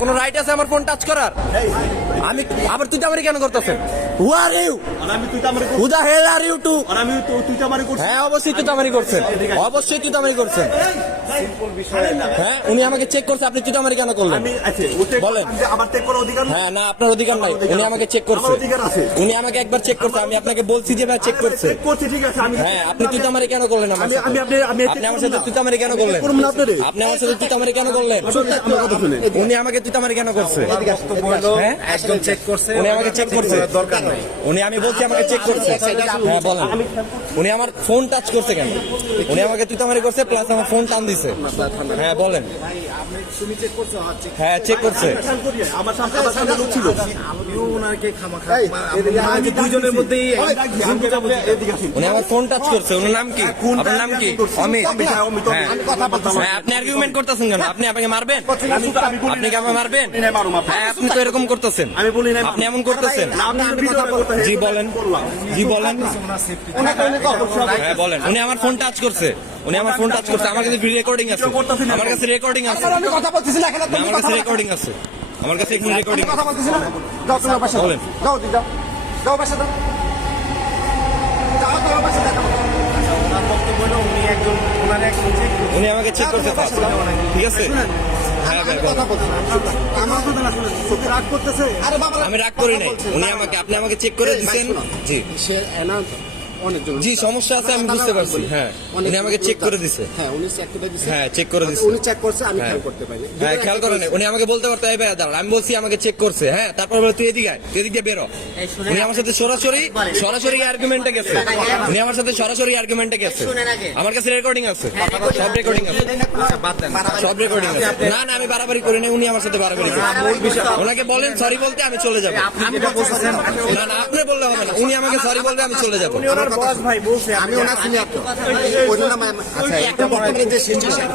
কোনো রাইট আছে আমার ফোন টাচ করার? আমি আবার তুই তো কেন করতেছেন? হু আর ইউ আর আমি তুই তো আমার who the hell are you too আর আমি তো- তুই তো আমার করছিস হ্যাঁ অবশ্যই তুই তো আমারই করছেন অবশ্যই তুই আমারই করছেন হ্যাঁ উনি আমাকে চেক করছে আপনি তুই তো কেন করলেন? বলেন। হ্যাঁ না আপনার অধিকার নাই। উনি আমাকে চেক করছে। আমার অধিকার আছে। উনি আমাকে একবার চেক করছে আমি আপনাকে বলছি যে ভাই চেক করছে। চেক করছি ঠিক আছে আমি হ্যাঁ আপনি তুই তো আমারে কেন করলেন আমার? আপনি- আমার সাথে তুই তো আমারে কেন করলেন। আপনি আমার সাথে তুই তো আমারে কেন করলেন? আমার কথা শুনে উনি আমাকে কেন করছে? হ্যাঁ? একদম চেক করছে উনি আমাকে চেক করছে। দরকার নাই। উনি আমি বলছি আমাকে চেক করছে। হ্যাঁ বলেন। উনি আমার ফোন টাচ করছে কেন? উনি আমাকে তুই তো আমারে করছে প্লাস আমার ফোন টান দিছে। হ্যাঁ বলেন। হ্যাঁ চেক করছে। আমার সামনে লোক ছিল। আমিও ওনাকে খামাখা আমি দুইজনের মধ্যেই উনি আমার ফোন টাচ করছে। ওনার নাম কি? আপনার নাম কি? অমিত অমিত, হ্যাঁ, অমিত, আমি কথা বলতাম আপনি আর্গুমেন্ট করতেছেন কেন? আপনি আমাকে মারবেন? আপনি কি আমাকে মারবেন। হ্যাঁ আপনি তো এরকম করতেছেন। আমি বলি নাই আপনি এমন করতেছেন। আপনি জি বলেন জি বলেন। হ্যাঁ বলেন। উনি আমার ফোন টাচ করছে। উনি আমার ফোন টাচ করছে। আমার কাছে রেকর্ডিং আছে। আমার কাছে রেকর্ডিং আছে। আমি কথা বলতেছি না আমার কাছে রেকর্ডিং আছে। আমার কাছে এখন রেকর্ডিং কথা বলতেছি না। যাও তোমার পাশে বলেন। যাও দি, পাশে তোমার পাশে উনি আমাকে চেক করতে ঠিক আছে? হ্যাঁ ভাই কথা না শুনে সত্যি রাগ করতেছে। আরে বাবা আমি রাগ করি নাই। উনি আমাকে আপনি আমাকে চেক করে দিচ্ছেন জি। অনেকজন জি সমস্যা আছে আমি বুঝতে পারছি। হ্যাঁ উনি আমাকে চেক করে দিছে। হ্যাঁ উনি চেক করে দিছে। হ্যাঁ চেক করে দিছে। উনি চেক করছে আমি হ্যাঁ। খেয়াল করতে পারিনি। হ্যাঁ খেয়াল করেন উনি আমাকে বলতে পারতো এই ভাই দাঁড়ান আমি বলছি আমাকে চেক করছে। হ্যাঁ তারপর বলে তুই এদিকে আয় তুই এদিক দিয়ে বেরো। উনি আমার সাথে সরাসরি সরাসরি আর্গুমেন্টে গেছে। উনি আমার সাথে সরাসরি আর্গুমেন্টে গেছে। আমার কাছে রেকর্ডিং আছে। সব রেকর্ডিং আছে। সব রেকর্ডিং আছে। না না আমি বাড়াবাড়ি করি না উনি আমার সাথে বাড়াবাড়ি করেছে ওনাকে বলেন সরি বলতে আমি চলে যাব। না না আপনি বললে হবে না। উনি আমাকে সরি বলবে আমি চলে যাব। বলছি আমি ওনার সিনিয়র তো। আচ্ছা একটা বর্তমানে যে সিচুয়েশন